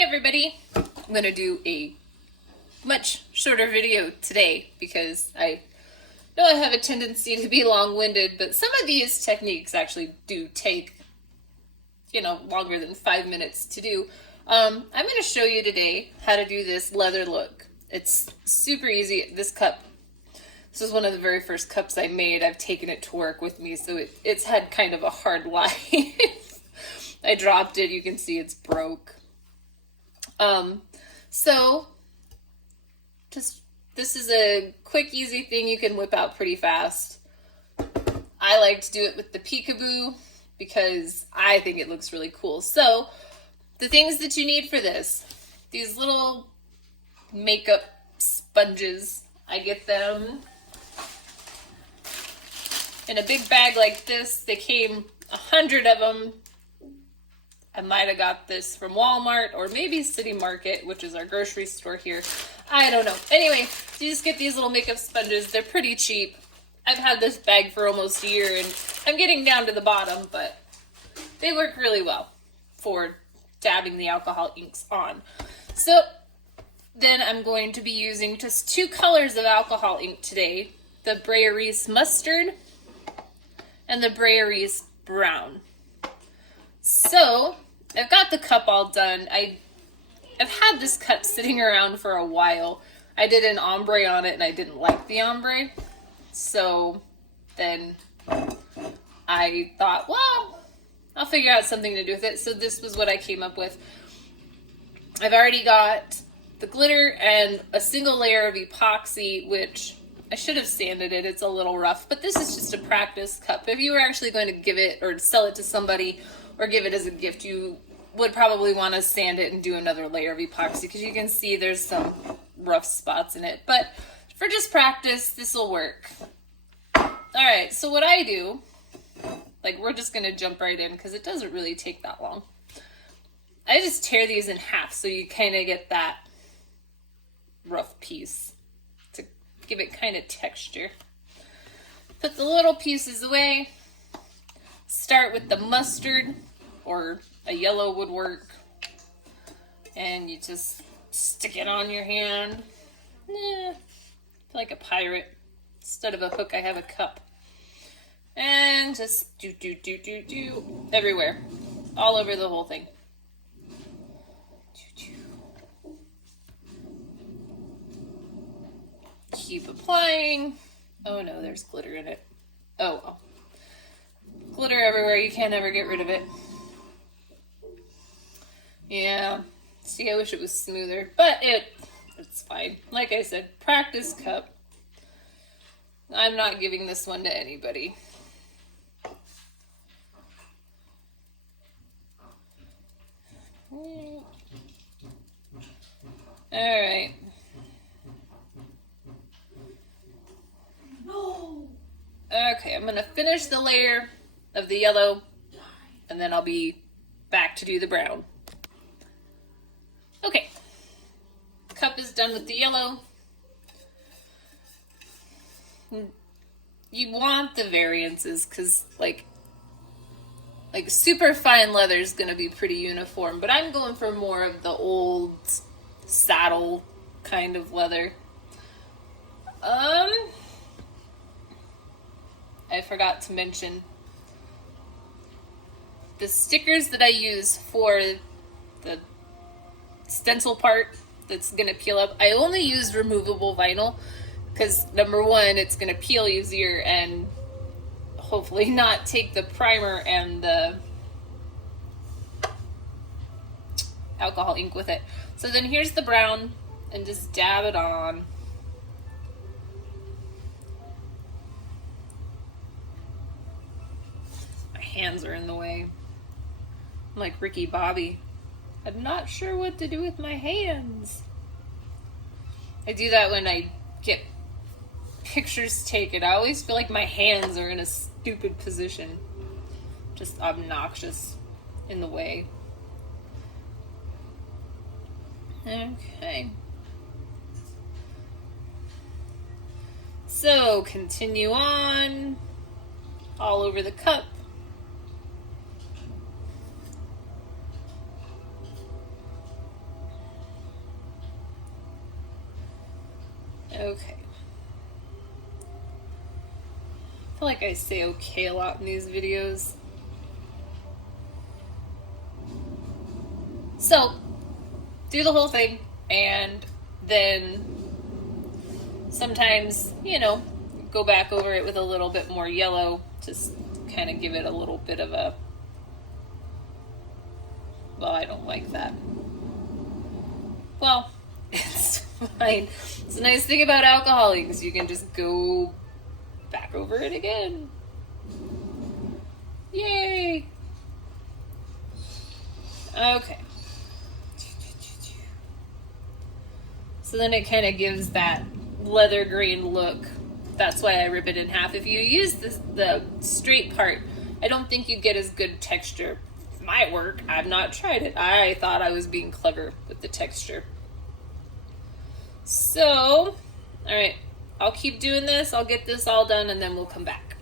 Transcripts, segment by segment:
Hey everybody! I'm going to do a much shorter video today because I know I have a tendency to be long-winded, but some of these techniques actually do take, longer than 5 minutes to do. I'm going to show you today how to do this leather look. It's super easy. This is one of the very first cups I made. I've taken it to work with me, so it's had kind of a hard life. I dropped it. You can see it's broke. This is a quick, easy thing you can whip out pretty fast. I like to do it with the peekaboo because I think it looks really cool. So, the things that you need for this, these little makeup sponges, I get them in a big bag like this. They came 100 of them. I might have got this from Walmart or maybe City Market, which is our grocery store here. I don't know. Anyway, you just get these little makeup sponges. They're pretty cheap. I've had this bag for almost a year and I'm getting down to the bottom, but they work really well for dabbing the alcohol inks on. So then I'm going to be using just 2 colors of alcohol ink today. The Brewery's Mustard and the Brewery's Brown. So, I've got the cup all done. I've had this cup sitting around for a while. I did an ombre on it and I didn't like the ombre. So, then I thought, well, I'll figure out something to do with it. So this was what I came up with. I've already got the glitter and a single layer of epoxy, which I should have sanded it. It's a little rough, but this is just a practice cup. If you were actually going to give it or sell it to somebody or give it as a gift, you would probably want to sand it and do another layer of epoxy because you can see there's some rough spots in it. But for just practice, this will work. Alright, so what I do, we're just going to jump right in because it doesn't really take that long. I just tear these in half so you kind of get that rough piece to give it kind of texture. Put the little pieces away. Start with the mustard, or a yellow would work, and you just stick it on your hand. Like a pirate. Instead of a hook, I have a cup. And just do everywhere. All over the whole thing. Keep applying. Oh no, there's glitter in it. Oh. Glitter everywhere. You can't ever get rid of it. Yeah. See, I wish it was smoother, but it's fine. Like I said, practice cup. I'm not giving this one to anybody. All right. Okay, I'm going to finish the layer of the yellow, and then I'll be back to do the brown. Okay, cup is done with the yellow. You want the variances because like super fine leather is going to be pretty uniform, but I'm going for more of the old saddle kind of leather. I forgot to mention the stickers that I use for the stencil part that's going to peel up. I only use removable vinyl because number one, it's going to peel easier and hopefully not take the primer and the alcohol ink with it. So then here's the brown and just dab it on. Hands are in the way. I'm like Ricky Bobby. I'm not sure what to do with my hands. I do that when I get pictures taken. I always feel like my hands are in a stupid position. Just obnoxious in the way. Okay. So continue on all over the cup. Okay. I feel like I say okay a lot in these videos. So, do the whole thing, and then sometimes, you know, go back over it with a little bit more yellow, just kind of give it a little bit of a, well, I don't like that. Well, it's fine. It's a nice thing about alcohol inks. You can just go back over it again. Yay! Okay. So then it kind of gives that leather grain look. That's why I rip it in half. If you use the straight part, I don't think you get as good texture. It might work. I've not tried it. I thought I was being clever with the texture. So, alright, I'll keep doing this. I'll get this all done and then we'll come back.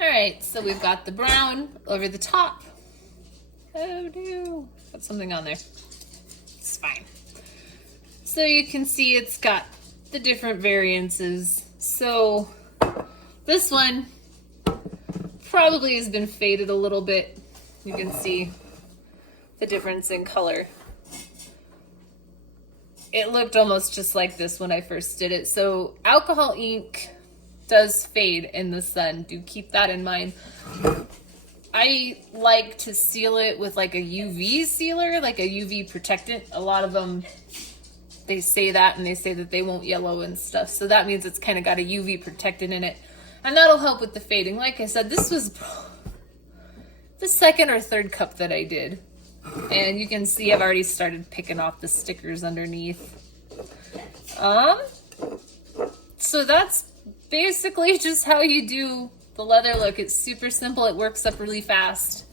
Alright, so we've got the brown over the top. Oh no, got something on there. It's fine. So you can see it's got the different variances. So this one probably has been faded a little bit. You can see the difference in color. It looked almost just like this when I first did it. So alcohol ink does fade in the sun. Do keep that in mind. I like to seal it with like a UV sealer, like a UV protectant. A lot of them, they say that, and they say that they won't yellow and stuff. So that means it's kind of got a UV protectant in it. And that'll help with the fading. Like I said, this was the second or third cup that I did. And you can see I've already started picking off the stickers underneath. So that's basically just how you do the leather look. It's super simple. It works up really fast.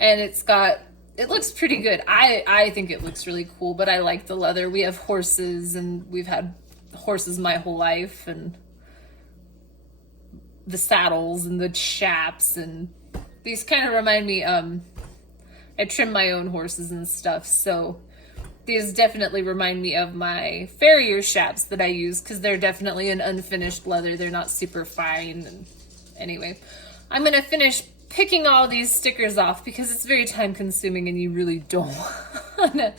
And it looks pretty good. I think it looks really cool, but I like the leather. We have horses, and we've had horses my whole life, and the saddles and the chaps, and these kind of remind me, I trim my own horses and stuff, so these definitely remind me of my farrier chaps that I use, because they're definitely an unfinished leather. They're not super fine. And anyway, I'm going to finish picking all these stickers off because it's very time consuming and you really don't want to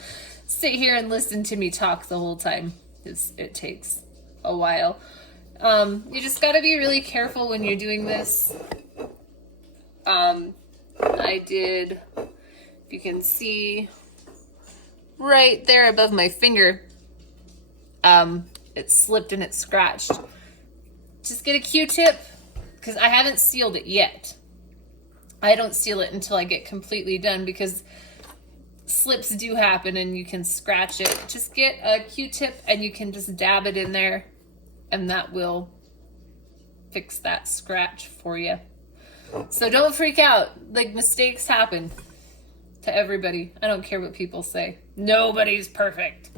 sit here and listen to me talk the whole time. It takes a while. You just got to be really careful when you're doing this. I did, if you can see right there above my finger, it slipped and it scratched. Just get a Q-tip, because I haven't sealed it yet. I don't seal it until I get completely done, because slips do happen and you can scratch it. Just get a Q-tip and you can just dab it in there, and that will fix that scratch for you. So don't freak out. Like, mistakes happen to everybody. I don't care what people say. Nobody's perfect.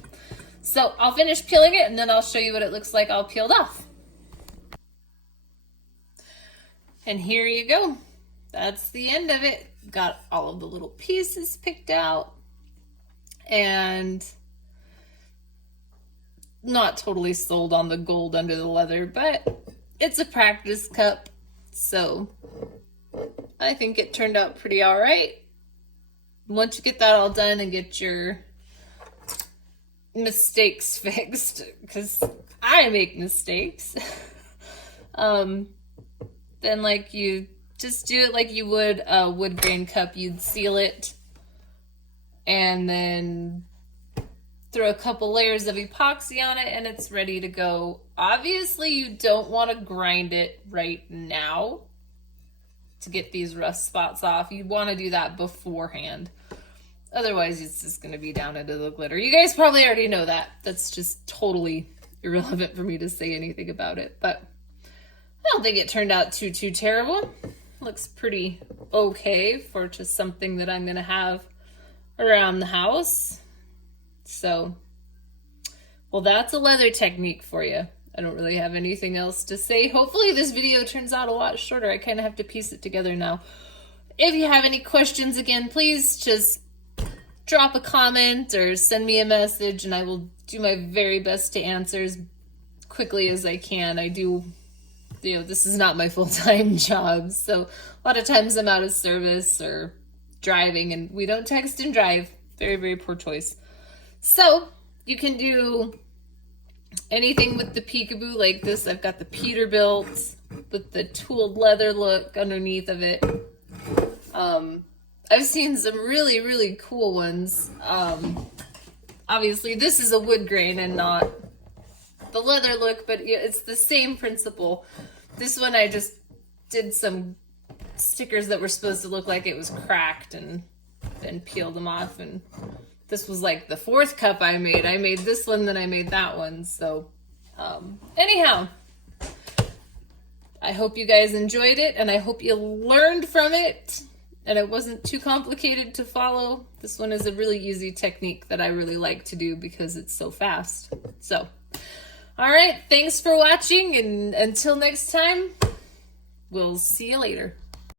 So I'll finish peeling it and then I'll show you what it looks like all peeled off. And here you go. That's the end of it. Got all of the little pieces picked out. And not totally sold on the gold under the leather, but it's a practice cup. So I think it turned out pretty all right. Once you get that all done and get your mistakes fixed, because I make mistakes, then like you just do it like you would a wood grain cup. You'd seal it and then throw a couple layers of epoxy on it and it's ready to go. Obviously you don't want to grind it right now to get these rust spots off. You want to do that beforehand. Otherwise, it's just going to be down into the glitter. You guys probably already know that. That's just totally irrelevant for me to say anything about it. But I don't think it turned out too terrible. Looks pretty okay for just something that I'm going to have around the house. So, well, that's a leather technique for you. I don't really have anything else to say. Hopefully this video turns out a lot shorter. I kind of have to piece it together now. If you have any questions, again, please just drop a comment or send me a message and I will do my very best to answer as quickly as I can. I do, this is not my full-time job, so a lot of times I'm out of service or driving, and we don't text and drive. Very, very poor choice. So you can do anything with the peekaboo like this. I've got the Peterbilt with the tooled leather look underneath of it. I've seen some really, really cool ones. Obviously, this is a wood grain and not the leather look, but it's the same principle. This one I just did some stickers that were supposed to look like it was cracked and then peeled them off, and this was like the 4th cup I made. I made this one, then I made that one. So anyhow, I hope you guys enjoyed it, and I hope you learned from it and it wasn't too complicated to follow. This one is a really easy technique that I really like to do because it's so fast. So, all right, thanks for watching, and until next time, we'll see you later.